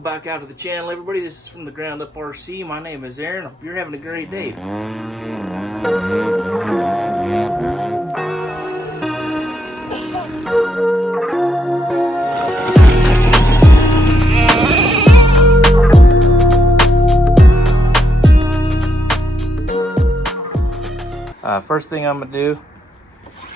Welcome back out to the channel, everybody. This is from the Ground Up RC. My name is Aaron. Hope you're having a great day. First thing I'm gonna do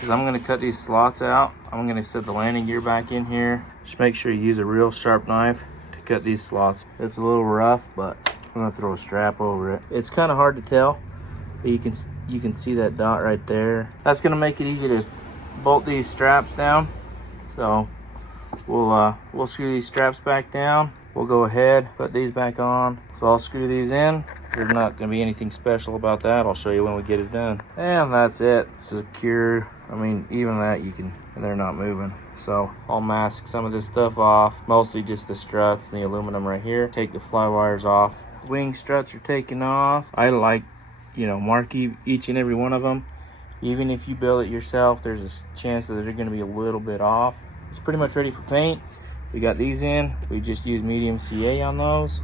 is I'm gonna cut these slots out. I'm gonna set the landing gear back in here. Just make sure you use a real sharp knife to cut these slots. It's a little rough, but I'm gonna throw a strap over it. It's kind of hard to tell, but you can see that dot right there. That's gonna make it easy to bolt these straps down. So we'll screw these straps back down. We'll go ahead, put these back on. So I'll screw these in. There's not gonna be anything special about that. I'll show you when we get it done. And that's it, secure. I mean, even that they're not moving. So I'll mask some of this stuff off, mostly just the struts and the aluminum right here. Take the fly wires off. Wing struts are taken off. I like, mark each and every one of them. Even if you build it yourself, there's a chance that they're gonna be a little bit off. It's pretty much ready for paint. We got these in. We just use medium CA on those.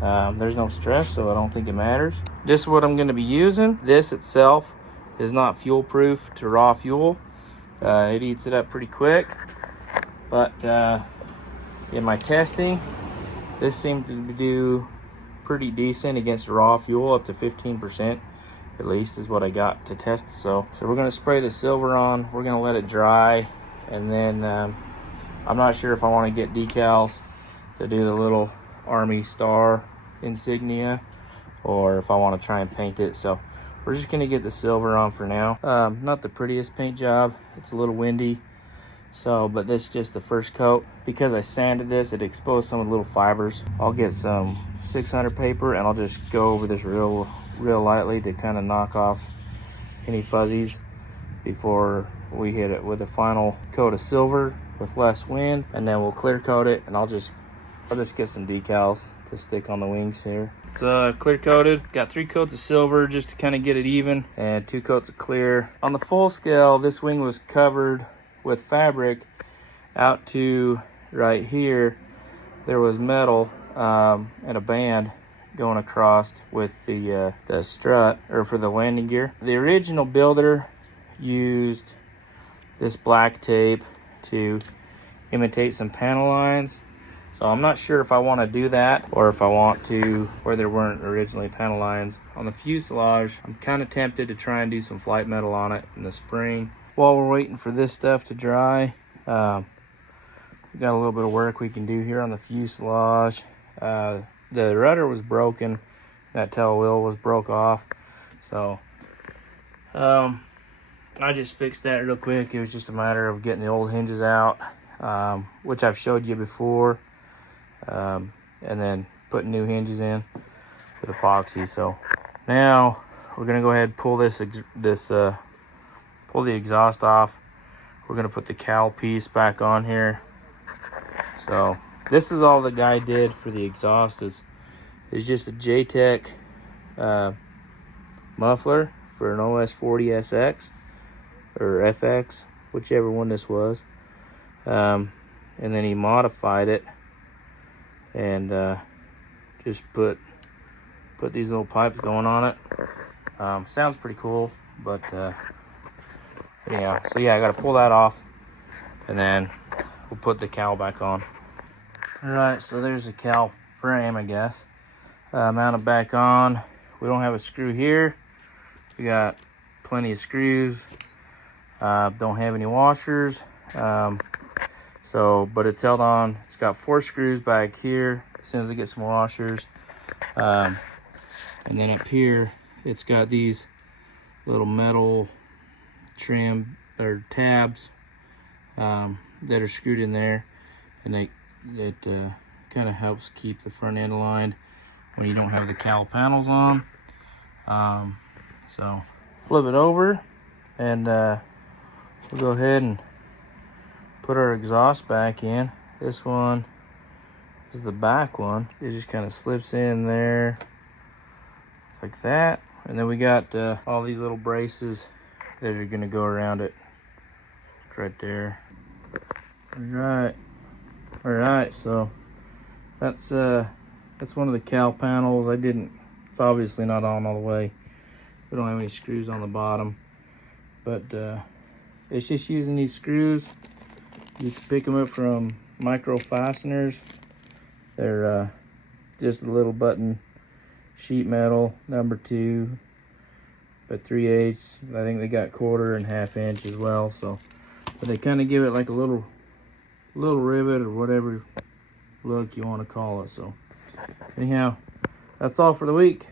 There's no stress, so I don't think it matters. This is what I'm going to be using. This itself is not fuel proof to raw fuel. It eats it up pretty quick. But in my testing, this seemed to do pretty decent against raw fuel, up to 15% at least is what I got to test. So we're going to spray the silver on. We're going to let it dry, and then I'm not sure if I want to get decals to do the little Army star insignia, or if I want to try and paint it. So we're just going to get the silver on for now. Not the prettiest paint job. It's a little windy, but this is just the first coat. Because I sanded this, it exposed some of the little fibers. I'll get some 600 paper and I'll just go over this real lightly to kind of knock off any fuzzies before we hit it with a final coat of silver with less wind, and then we'll clear coat it, and I'll just get some decals to stick on the wings here. It's clear coated. Got 3 coats of silver just to kind of get it even, and 2 coats of clear. On the full scale, this wing was covered with fabric out to right here. There was metal and a band going across with the strut, or for the landing gear. The original builder used this black tape to imitate some panel lines. So I'm not sure if I want to do that, or if I want to where there weren't originally panel lines. On the fuselage, I'm kind of tempted to try and do some flight metal on it in the spring. While we're waiting for this stuff to dry, we got a little bit of work we can do here on the fuselage. The rudder was broken. That tail wheel was broke off. So I just fixed that real quick. It was just a matter of getting the old hinges out, which I've showed you before. And then putting new hinges in with epoxy. So now we're gonna go ahead and pull pull the exhaust off. We're gonna put the cowl piece back on here. So this is all the guy did for the exhaust. Is just a JTEC muffler for an OS40 SX or FX, whichever one this was. And then he modified it and just put these little pipes going on it. Sounds pretty cool, but anyhow, so yeah, I gotta pull that off, and then we'll put the cowl back on. All right, so there's the cowl frame, I guess. Mounted back on. We don't have a screw here. We got plenty of screws. Don't have any washers. But it's held on. It's got 4 screws back here. As soon as I get some washers, and then up here, it's got these little metal trim or tabs that are screwed in there, and it kind of helps keep the front end aligned when you don't have the cowl panels on. So flip it over, and we'll go ahead and put our exhaust back in. This one is the back one. It just kind of slips in there like that, and then we got all these little braces that are going to go around it right there. All right, so That's one of the cowl panels. It's obviously not on all the way. We don't have any screws on the bottom, but it's just using these screws. You can pick them up from micro fasteners. They're just a little button sheet metal, number 2 by 3/8. I think they got 1/4 and 1/2 inch as well. So, but they kind of give it like a little rivet or whatever look you want to call it. So anyhow, that's all for the week.